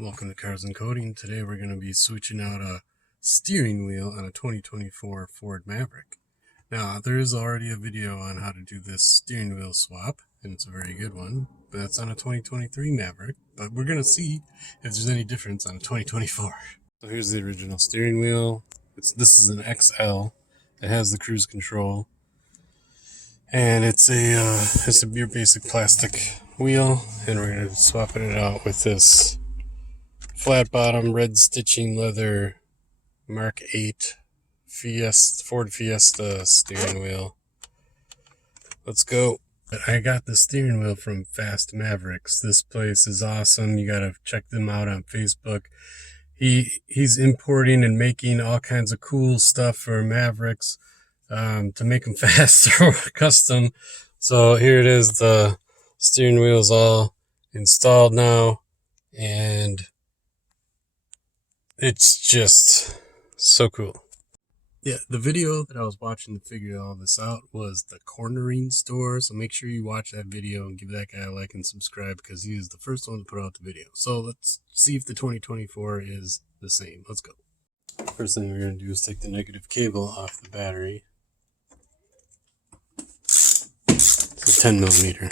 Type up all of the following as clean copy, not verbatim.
Welcome to Cars and Coding. Today we're going to be switching out a steering wheel on a 2024 Ford Maverick. Now, there is already a video on how to do this steering wheel swap, and it's a very good one, but that's on a 2023 Maverick, but we're going to see if there's any difference on a 2024. So here's the original steering wheel. This is an XL. It has the cruise control, and it's your basic plastic wheel, and we're going to be swapping it out with this flat bottom, red stitching leather MK8 Ford Fiesta steering wheel. Let's go. I got the steering wheel from Fast Mavericks. This place is awesome. You gotta check them out on Facebook. He's importing and making all kinds of cool stuff for Mavericks to make them fast or custom. So here it is. The steering wheel is all installed now, and it's just so cool. Yeah, the video that I was watching to figure all this out was the cornering store. So make sure you watch that video and give that guy a like and subscribe, because he is the first one to put out the video. So let's see if the 2024 is the same. Let's go. First thing we're going to do is take the negative cable off the battery. It's a 10 millimeter.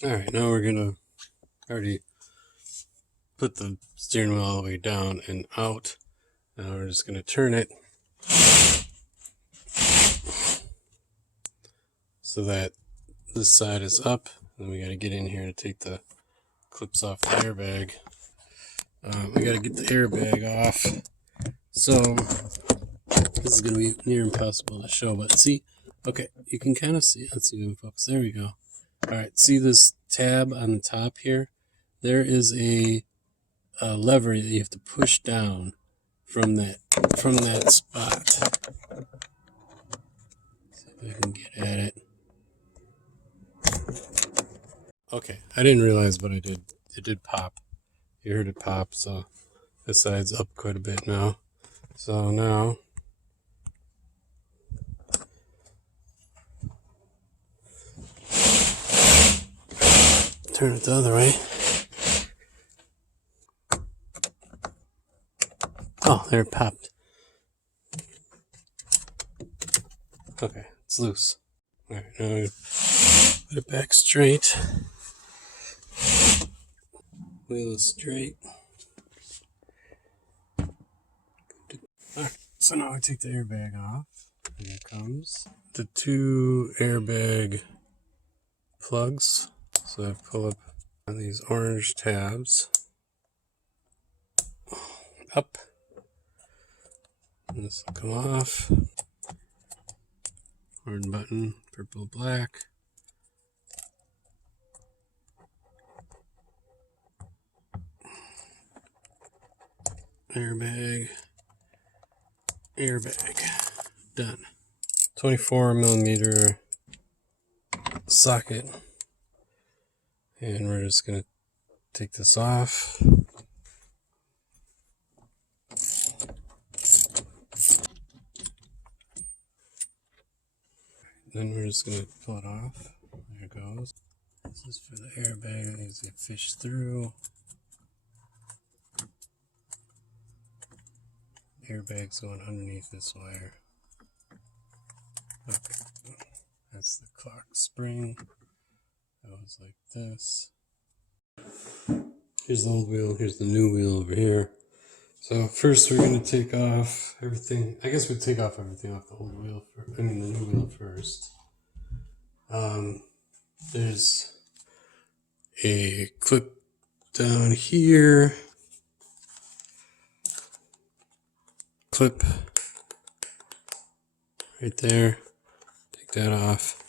Alright, now we're gonna already put the steering wheel all the way down and out. Now we're just gonna turn it so that this side is up. Then we gotta get in here to take the clips off the airbag. We gotta get the airbag off. So this is gonna be near impossible to show, but see, okay, you can kind of see. Let's see if we can focus. There we go. Alright, see this tab on the top here? There is a lever that you have to push down from that spot. See if I can get at it. Okay, I didn't realize, but I did. It did pop. You heard it pop, so this side's up quite a bit now. So now turn it the other way. Oh, there it popped. Okay, it's loose. Alright, now we put it back straight. Wheel is straight. Alright, so now I take the airbag off. Here it comes. The two airbag plugs. So I pull up on these orange tabs. Up. And this will come off. Orange button, purple, black. Airbag. Done. 24 millimeter socket. And we're just going to take this off. Then we're just going to pull it off. There it goes. This is for the airbag that needs to get fished through. Airbag's going underneath this wire. Okay. That's the clock spring. Goes like this. Here's the old wheel, here's the new wheel over here. So first we're going to take off everything. I guess we'd take off everything off the old wheel, the new wheel first. There's a clip down here. Clip right there. Take that off.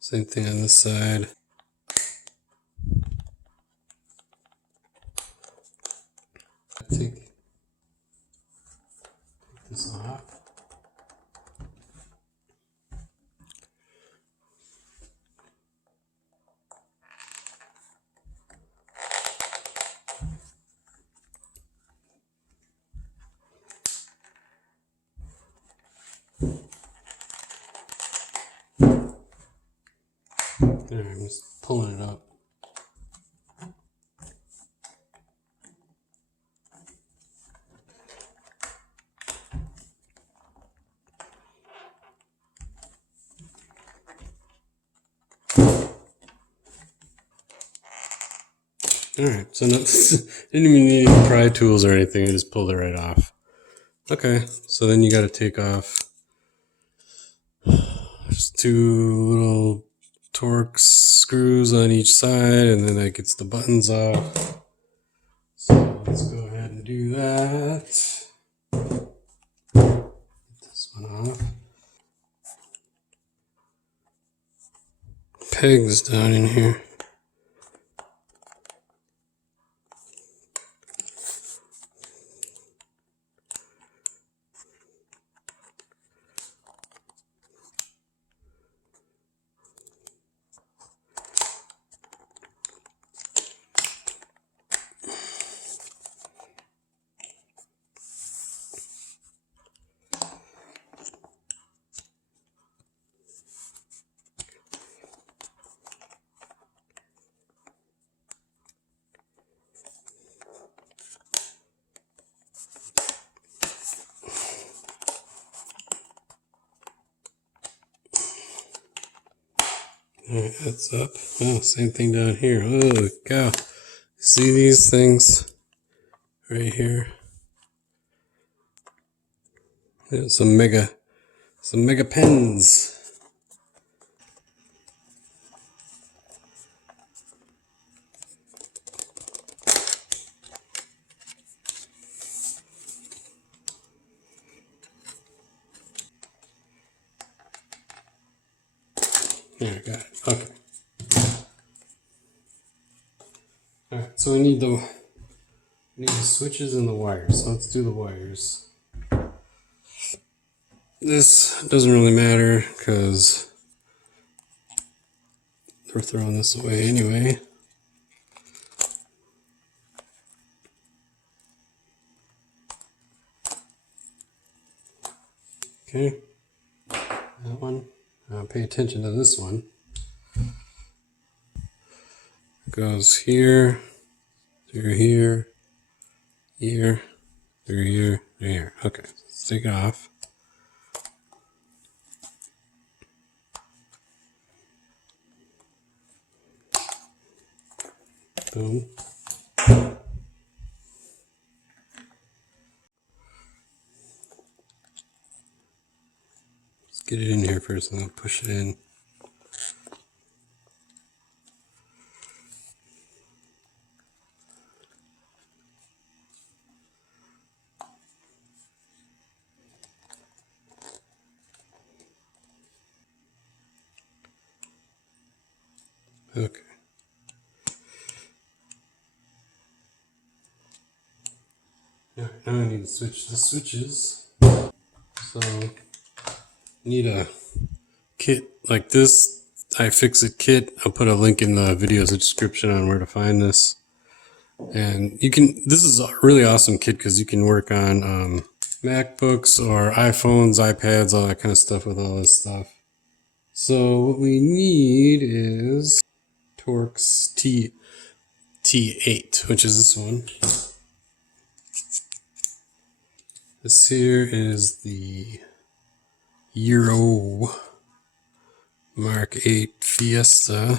Same thing on this side. Take this off. There, I'm just pulling it up. Alright, so no, didn't even need any pry tools or anything, I just pulled it right off. Okay, so then you gotta take off just 2 little Torx screws on each side, and then that gets the buttons off. So let's go ahead and do that. Get this one off. Pegs down in here. Alright, that's up. Oh, same thing down here. Oh, cow. See these things right here? There's some mega pens. There, I got it. Okay. Alright, so we need the switches and the wires. So let's do the wires. This doesn't really matter because we're throwing this away anyway. Okay, that one. Pay attention to this one. It goes here, through here, here, through here, here. Okay, so let's take it off. Boom. Let's get it in here first and then push it in. Okay. Now I need to switch the switches. So need a kit like this. iFixit kit. I'll put a link in the video description on where to find this. And you can. This is a really awesome kit because you can work on MacBooks or iPhones, iPads, all that kind of stuff with all this stuff. So what we need is Torx T8, which is this one. This here is the Euro MK8 Fiesta.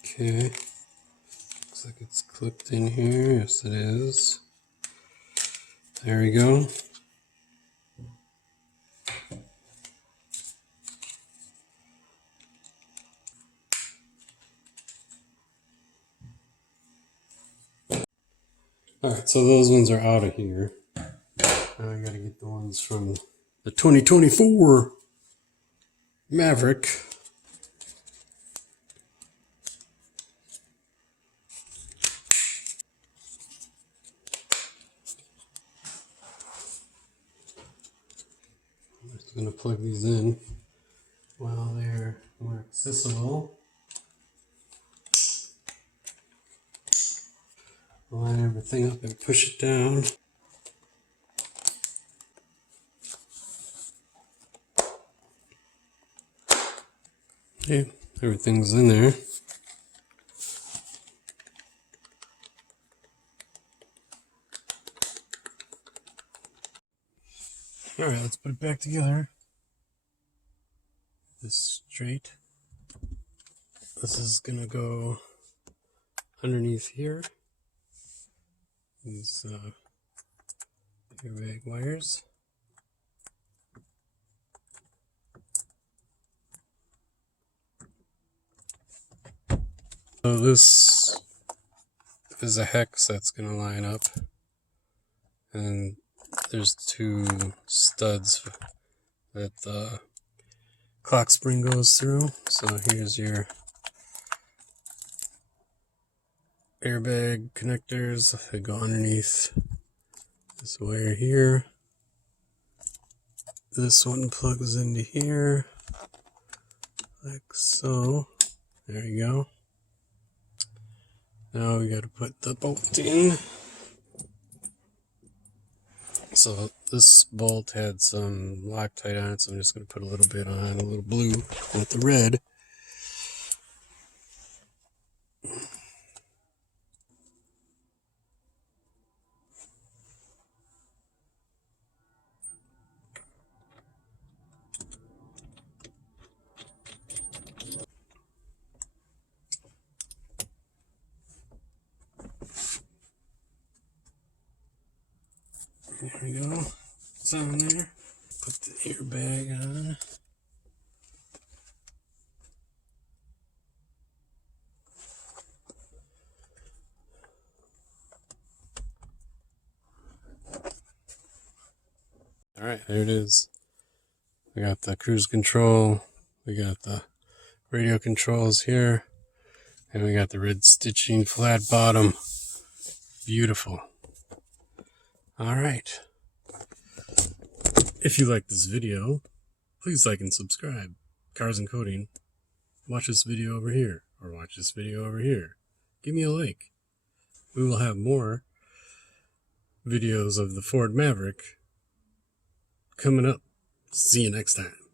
Okay, looks like it's clipped in here. Yes, it is. There we go. Alright, so those ones are out of here. Now I gotta get the ones from the 2024 Maverick. I'm just gonna plug these in while they're more accessible. Line everything up and push it down. Okay, everything's in there. Alright, let's put it back together. This straight. This is gonna go underneath here. These airbag wires. So this is a hex that's going to line up, and there's two studs that the clock spring goes through. So here's your airbag connectors. They go underneath this wire here. This one plugs into here, like so. There you go. Now we got to put the bolt in. So this bolt had some Loctite on it, so I'm just going to put a little bit on, a little blue with the red. There we go. It's on there. Put the airbag on. Alright, there it is. We got the cruise control, we got the radio controls here, and we got the red stitching, flat bottom. Beautiful. Alright. If you like this video, please like and subscribe. Cars and Coding. Watch this video over here, or watch this video over here. Give me a like. We will have more videos of the Ford Maverick coming up. See you next time.